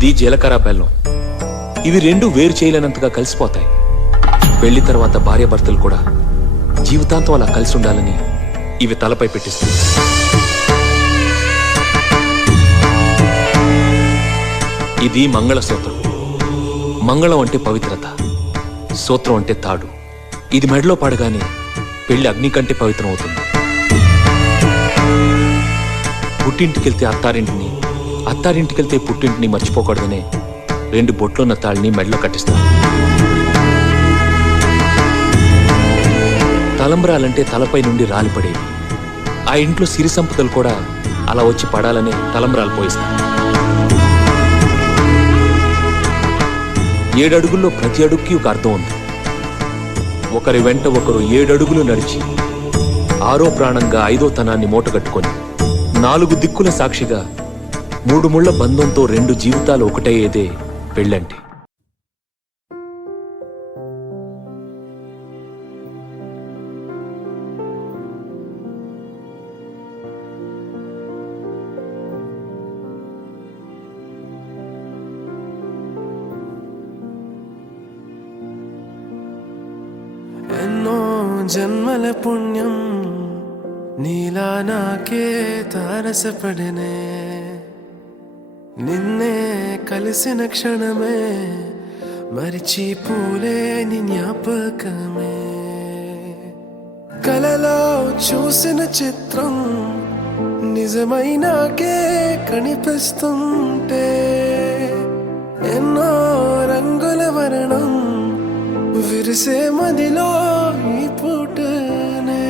ఇది జీలకర్ర బెల్లం. ఇవి రెండు వేరు చేయలేనంతగా కలిసిపోతాయి. పెళ్లి తర్వాత భార్యాభర్తలు కూడా జీవితాంతం అలా కలిసి ఉండాలని ఇవి తలపై పెట్టిస్తుంది. ఇది మంగళసూత్రం. మంగళం అంటే పవిత్రత, సూత్రం అంటే తాడు. ఇది మెడలో పడగానే పెళ్లి అగ్ని కంటే పవిత్రం అవుతుంది. పుట్టింటికెళ్తే అత్తారింటిని, అత్తారింటికెళ్తే పుట్టింటిని మర్చిపోకూడదనే రెండు బొట్లున్న తాళ్ళని మెడలో కట్టిస్తారు. తలంబ్రాలంటే తలపై నుండి రాలిపడేవి. ఆ ఇంట్లో సిరి సంపదలు కూడా అలా వచ్చి పడాలనే తలంబ్రాలు పోయిస్తారు. 7 అడుగుల్లో ప్రతి అడుగుకి ఒక అర్థం ఉంది. ఒకరి వెంట ఒకరు 7 అడుగులు నడిచి 6వ ప్రాణంగా 5వ తనాన్ని మూటగట్టుకొని 4 దిక్కుల సాక్షిగా 3 ముళ్ల బంధంతో 2 జీవితాలు ఒకటయ్యేదే పెళ్ళంటే. ఎన్నో జన్మల పుణ్యం నీలా నాకే తారసపడనే, నిన్నే కలిసిన క్షణమే మరిచిపోలేని జ్ఞాపకమే. కలలో చూసిన చిత్రం నిజమైనాకే కనిపిస్తుంటే, ఎన్నో రంగుల వర్ణం విరిసే మదిలో ఈ పూటనే.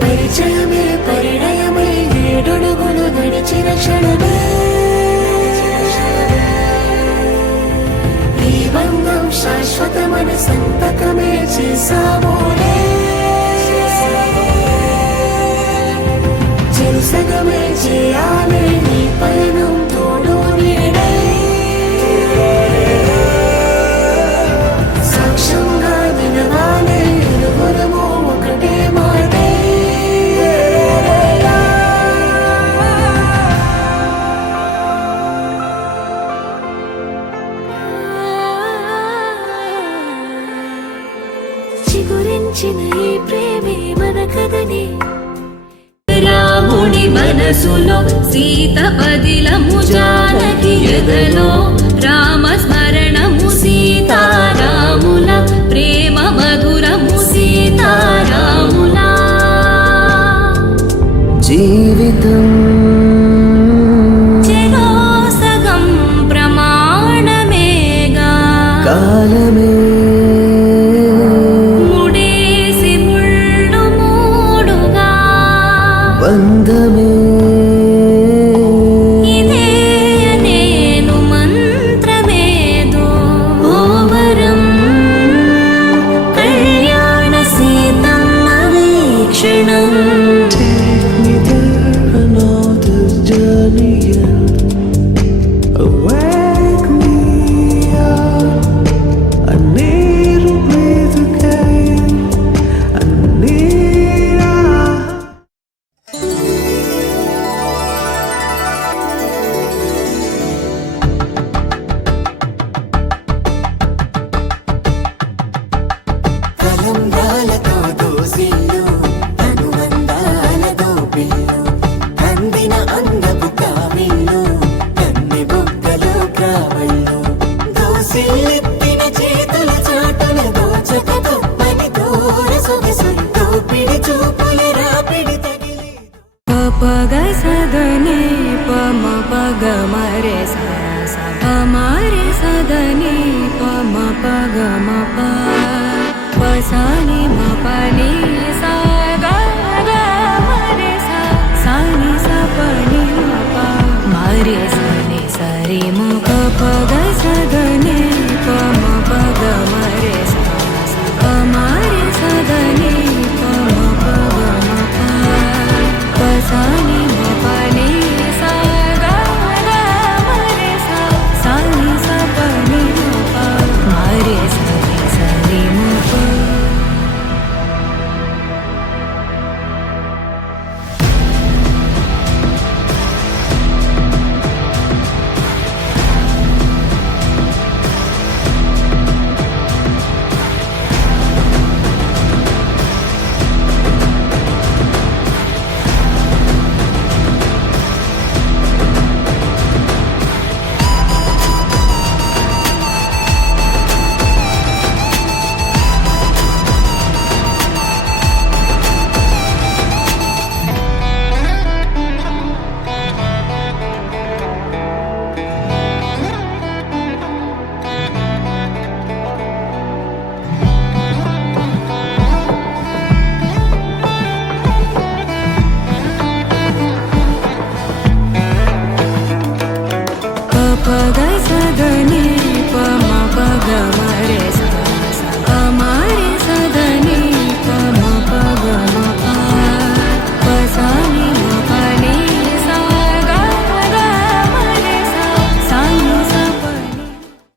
పరిచయమే పరిణయమై 7 అడుగులు నడిచిన క్షణమే, ఈ బంధం శాశ్వతమని సంతకమే చేసామోలే. సగమే చేయాలి నీ పయనం తోడు నీడై, సాక్ష్యంగా నిలవాలి ఇరువురము ఒకటే మాటే. చిగురించిన ఈ ప్రేమే మన కథని, రాముడి మనసులో సీత పదిలము, జానకి ఎదలో రామ స్మరణము, సీతారాముల ప్రేమ మధురము, సీతారాముల జీవితం చెరో సగం ప్రమాణమేగా, కాలమే బంధమే ఇదే నేను మంత్రమేదో ఓవరం, కళ్యాణ సీతమ్మ వీక్షణం.